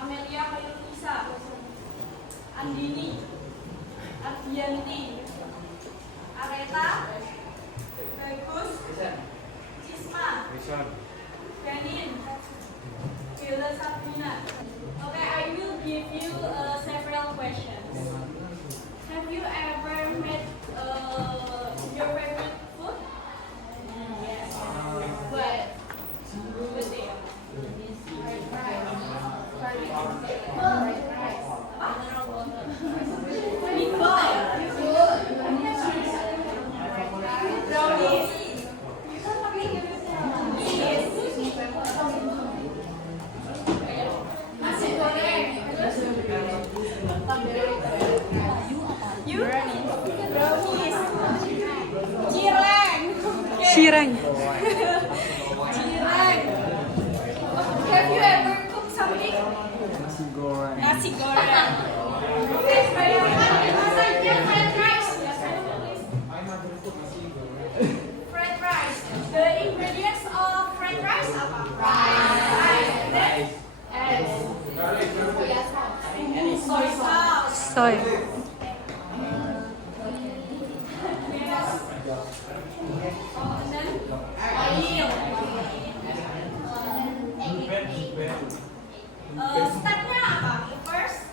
Amelia Khairunisa, Andini, Ardianti, Areta, Bagus, Cisma, Janin, Bella Sabrina. Okay, I will give you several questions. Have you ever made your favorite food? Yes. What? Good day. Meatball. Brownies. Nasi goreng. You? Brownies. Cireng. Cireng. Cireng. Have you ever cooked something? Nasi goreng. Nasi goreng. Okay, fried rice. Fried rice. The ingredients of fried rice apa? Rice. And then soy sauce. Soy. And then oil. Stepnya apa? First,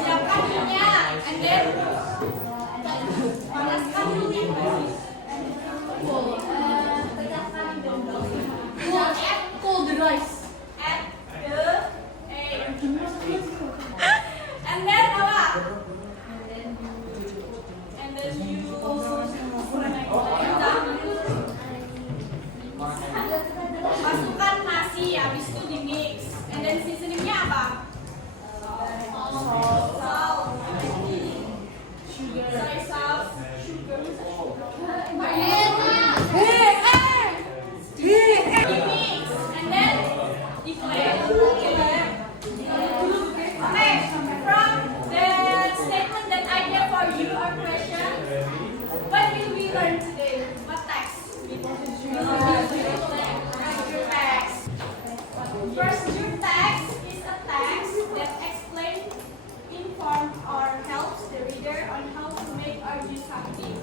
siapkan minyak, and then panaskan minyak. Add cold rice. Add the egg. And then apa? And then you masukkan nasi, habis itu di mix. And then seasoningnya apa? Salt, soy sauce, sugar. Di mix, and then di flame. Okay, from the statement that I gave for you or question, what will we learn today? What text? Procedure text is a text that explains, informs, or helps the reader on how to make or use something.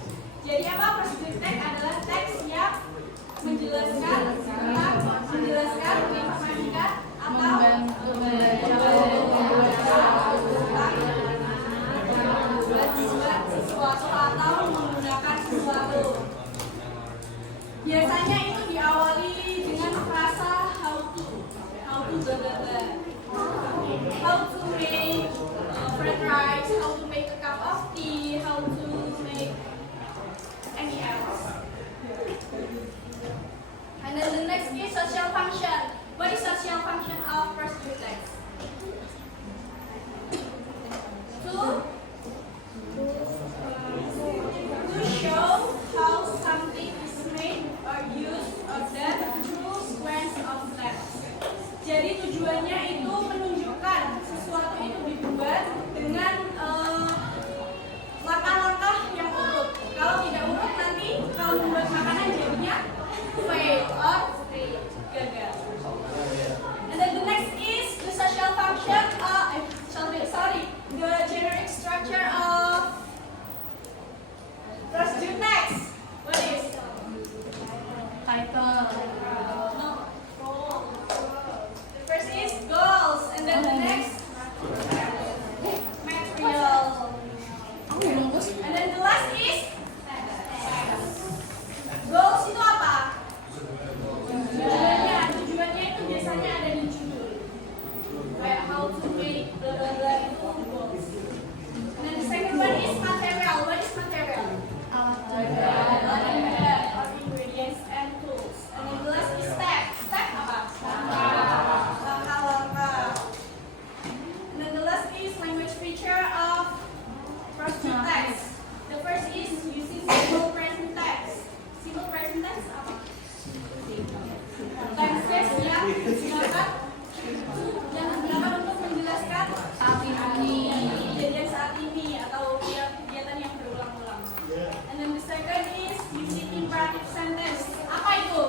Jadi apa? Procedure text adalah teks yang menjelaskan, menginformasikan, atau membuat sesuatu atau menggunakan sesuatu. Biasanya itu diawali dengan frasa how to blah blah blah. How to make fried rice, how to make a cup of tea, how to make any else. And then the next is social function. What is social function of procedure text? To show how something is made or used or done through sequence of steps. Jadi tujuannya itu menunjukkan sesuatu itu dibuat dengan langkah-langkah yang urut. Kalau tidak urut nanti kalau membuat makanan jadinya fail or gagal. And then the next is the social function. The generic structure of procedure text. What is? Title. No. The first is goals, and then the next material. And then the last is goals itu apa? Tujuannya itu biasanya ada di judul. Kayak how to make blah blah blah itu goals. And then the second one is material. What is material? Or ingredients and tools. And then the last is step. Step apa? Langkah-langkah. And then the last is language feature of procedure text. The first is using simple present tense. Simple present tense apa? Tenses yang digunakan untuk menjelaskan saat ini, kejadian saat ini atau kegiatan yang berulang-ulang. And then the second is using imperative sentence. Apa itu?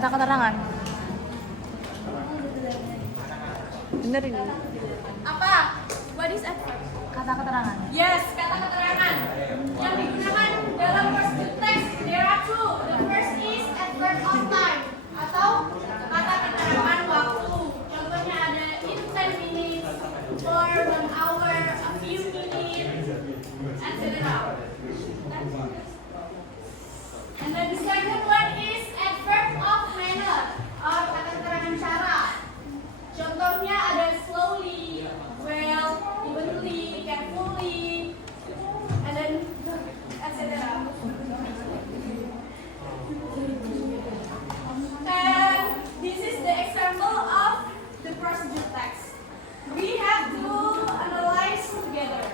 Kata keterangan. Bener ini. Apa? What is adverb? Kata keterangan. Yes, kata keterangan. Yang digunakan dalam present text there are two. The first is adverb of time atau kata keterangan waktu. Contohnya ada in 10 minutes, for 1 hour, a few minutes, etc. And then the second one is adverb of manner or kata keterangan cara. Contohnya ada slowly, well, evenly, carefully, and then etc. And this is the example of the procedure text. We have to analyze together.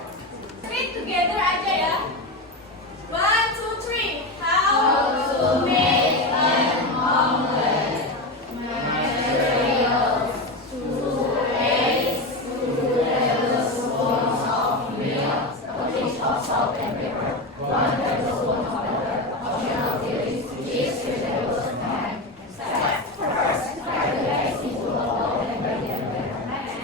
Read together aja ya. 1, 2, 3. How to make an omelet. Materials: 2 eggs, 2 tablespoons of milk, a pinch of salt and pepper, 1 tablespoon of butter, optional filling, cheese, vegetables, and ham. Step first, fry the eggs into a bowl and break them together. Add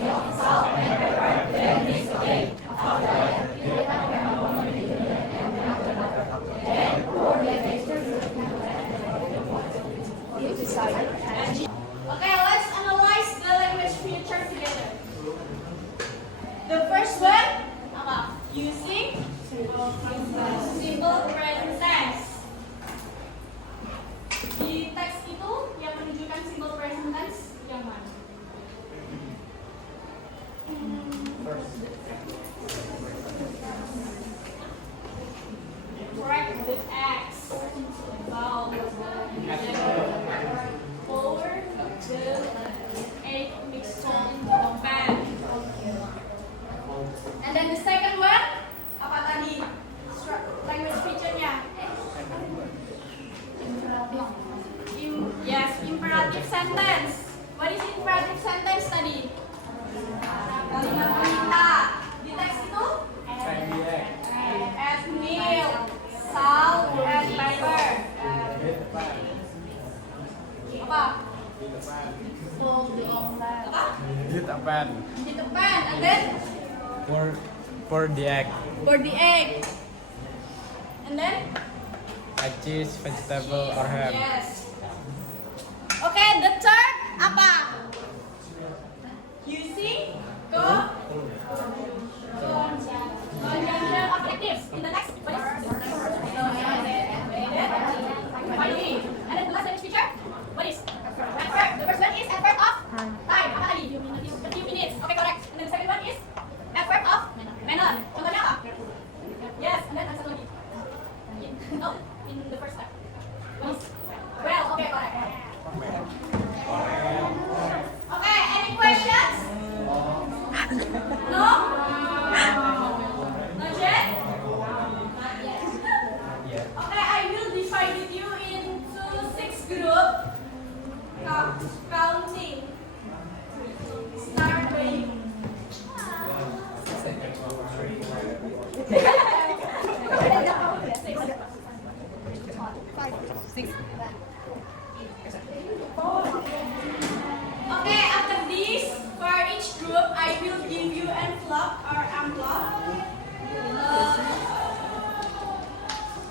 milk, salt, and pepper, then mix again. After that, heat it up and then pour the eggs through. Okay, let's analyze the language feature together. The first one, apa? Using simple present tense. Di teks itu yang menunjukkan simple present tense yang mana? Crack the eggs. Wow. Pour the egg mixture into the pan. And then the second one, apa tadi? Language feature-nya? Yes, imperative sentence. What is imperative sentence tadi? Kalimat perintah. Di teks itu? Add milk, salt, and pepper. Apa? Apa? Heat a pan. Heat the pan, and then Pour the egg. pour the egg. And then? Add cheese, vegetable, or ham. Yes. Okay, the third apa? Using conjunction of adjectives in the text. What is? Finally, and then the last language feature. What is? Adverb. The first one is adverb of time. Apa tadi? A few minutes. Okay, correct. And then the second one is adverb of manner. Contohnya apa? Yes, and then ada satu lagi. In the first step. What is? Well, okay, correct. Okay, any questions? No? Not yet? Okay, I will divide you into 6 groups. Counting. Start with. Okay, after this, for each group, I will give you envelope or envelope.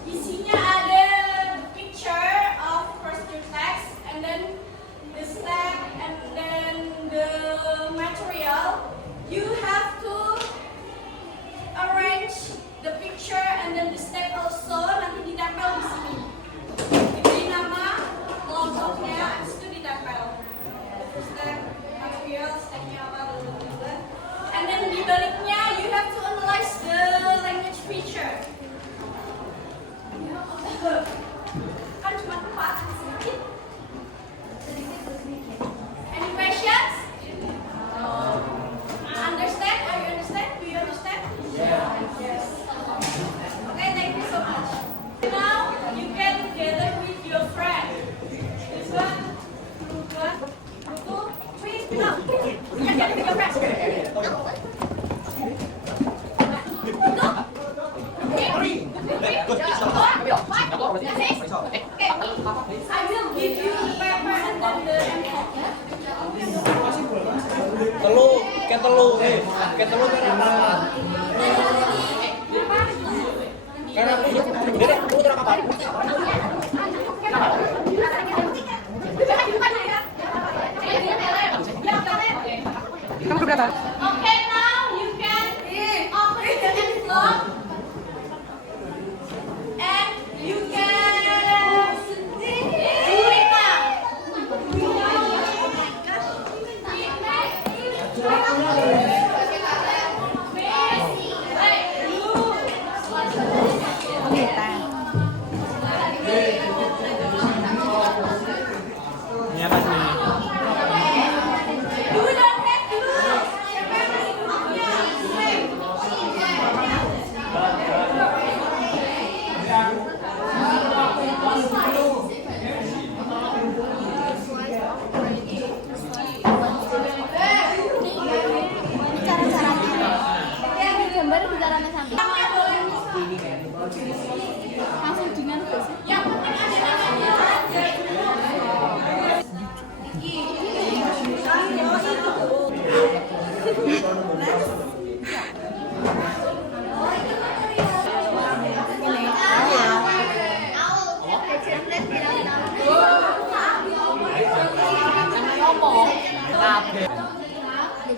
Isinya ada the picture of procedure text, and then the step, and then the material. You have to arrange the picture and then the step also nanti ditempel di sini. Diberi nama kelompoknya, habis itu ditempel. Step, material, stepnya apa, blablabla. And then di baliknya you have to analyze the language feature. Kan cuma 4 sedikit. Any questions? Understand? Are you understand? Do you understand? Yeah. Yes. Okay, thank you ketelu karena apa? Karena aku dek, aku terang apa? Kamu berapa? Okay, now you can open the envelope and you can do it now. Ini apa sih? You don't have to lose. Gambar bicaranya sampai langsung dengan Yang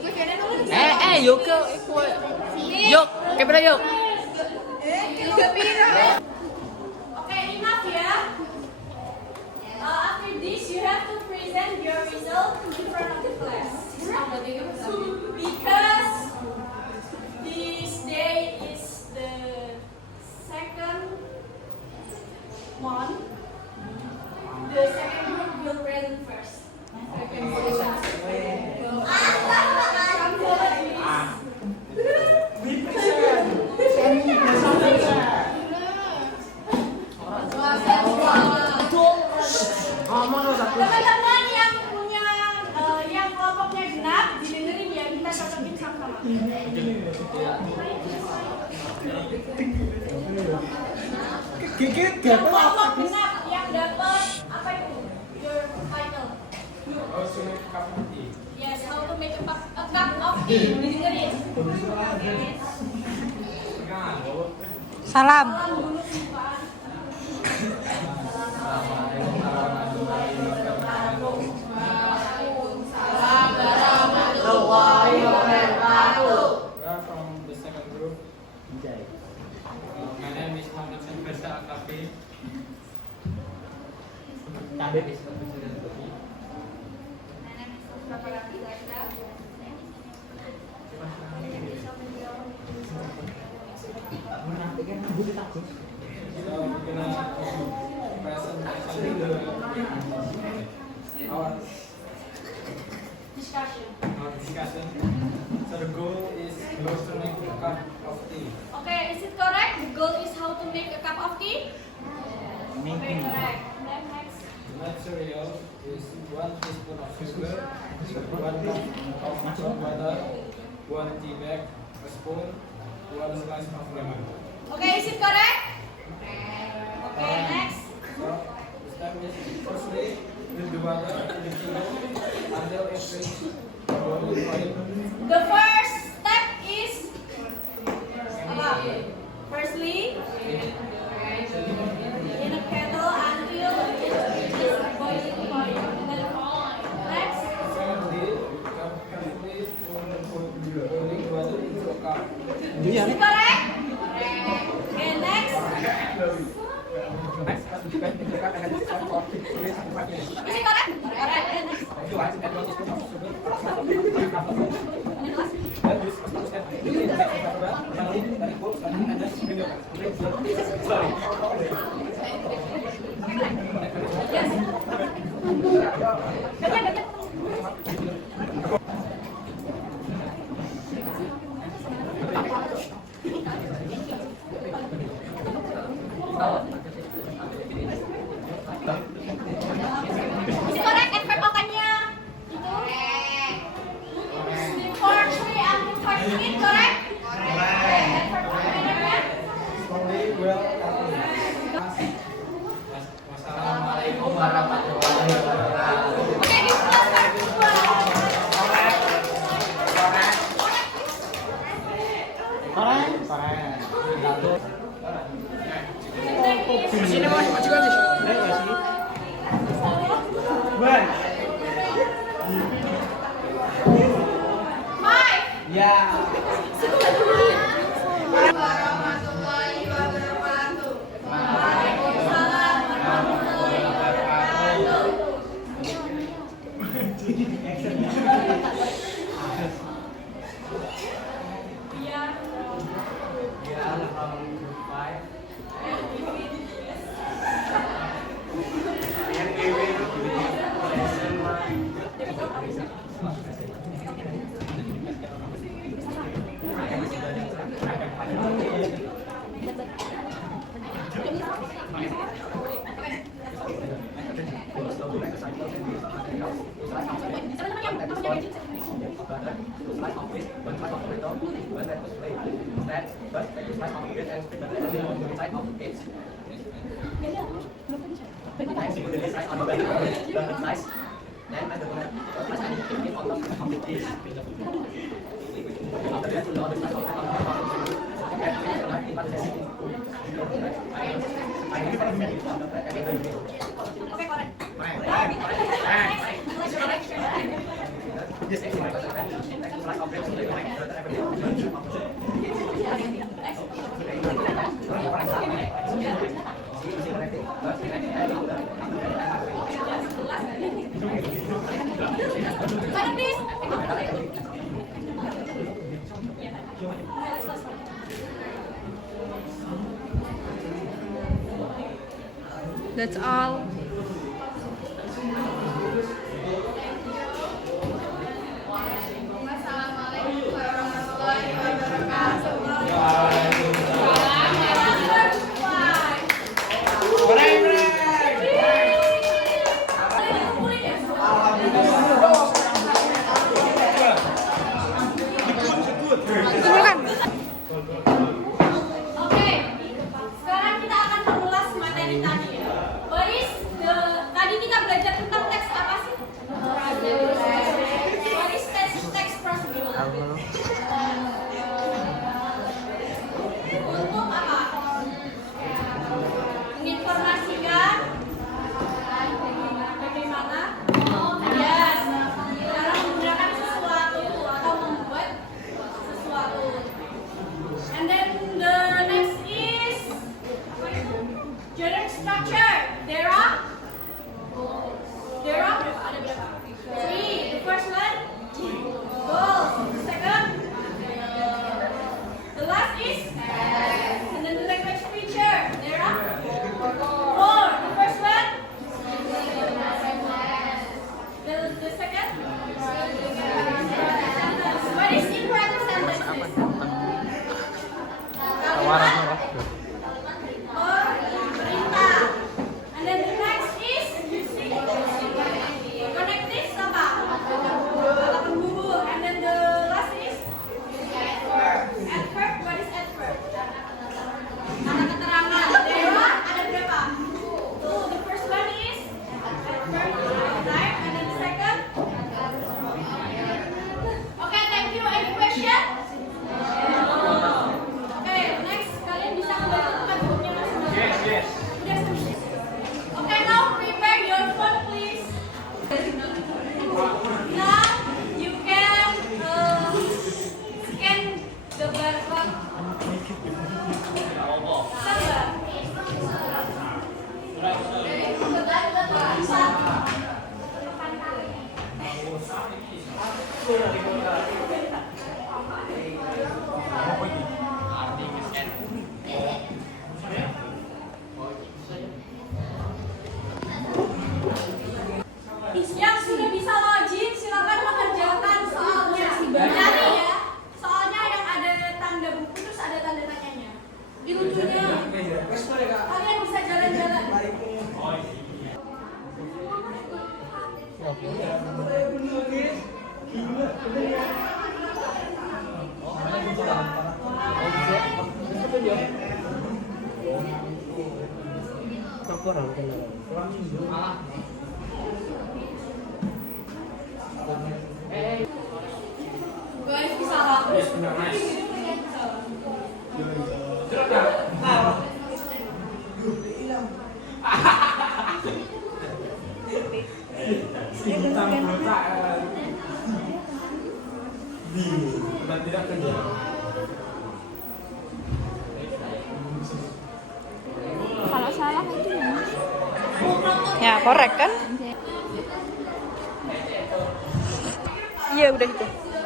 penting ada namanya aja. Yuk ke yuk, kamera yuk. Okay, enough ya. After this, you have to present your result in front of the class. Because this day is the second one. The second group will present first. Teman-teman yang punya yang kelompoknya genap, didengerin ya, kita cocokin sama-sama. Yang kelompok genap yang dapat apa itu? Your title. Yes, how to make a cup of tea. Didengerin. salam. Salam dulu pembukaan. We are from the second group. My name is Muhammad Sanfesa Akafi. So we're gonna present our discussion. So the goal is to make a cup of tea. Okay, is it correct? The goal is how to make a cup of tea? Okay, correct. Then next. The material is 1 teaspoon of sugar, 1 cup of water, 1 tea bag, a spoon, 1 slice of lemon. Okay, is it correct? Okay, next. So the step is firstly with the water in the tea bag until it reaches boiling point. The first step is firstly in a kettle until it reaches boiling point. Next. Secondly, carefully pour the boiling water into a cup. Is it correct? Okay, next. Is it correct? Correct. Is it correct? And perpakannya itu? Firstly until first minute, correct? And perpakannya? Slowly, well, Wassalamualaikum warahmatullahi wabarakatuh. Okay, this was part 2. Warahmatullahi wabarakatuh. Waalaikumsalam warahmatullahi wabarakatuh. Iya. That's all. Wassalamualaikum warahmatullahi wabarakatuh. Oke, sekarang kita akan mengulas materi tadi. Tadi kita belajar tentang teks apa sih? What is teks procedural? Untuk apa? Menginformasikan bagaimana? Yes, cara menggunakan sesuatu atau membuat sesuatu. And then the next is generic structure. There are ada berapa? 3. The first one, goals. The second, the last is, and then the language feature. There are 4. The first one, the second, what is imperative sentences? Kalimat or perintah. And then the next is connective apa? Kata penghubung. And then the last is adverb. Adverb, what is adverb? Kata keterangan. There ada berapa? 2. The first one is adverb type. And then the second. Okay, thank you. Any question? Okay, next kalian bisa kembali ke tempat duduknya masing-masing. Yes. Okay, now prepare your phone, please. Now you can scan the barcode. Yang sudah bisa login silakan mengerjakan soalnya. Cari ya. Soalnya yang ada tanda buku terus ada tanda tanyanya. Di lucunya kalian bisa jalan-jalan. Guys, bisa lah. Tidak kerja. Kalau salah itu ya. Ya, korek kan? Iya, udah gitu.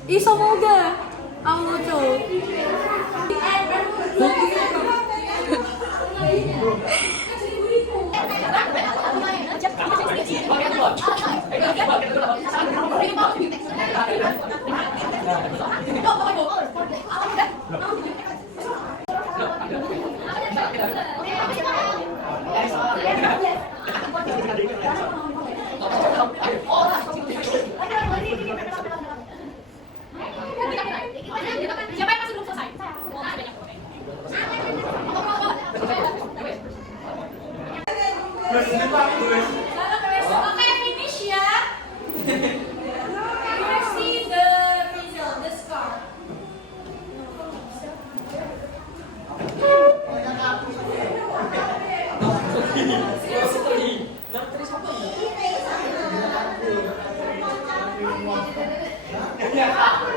Ih, semoga. Aku lucu. Siapa yang masih belum selesai? Oke, finish ya. Let's see the result, the score. Ya.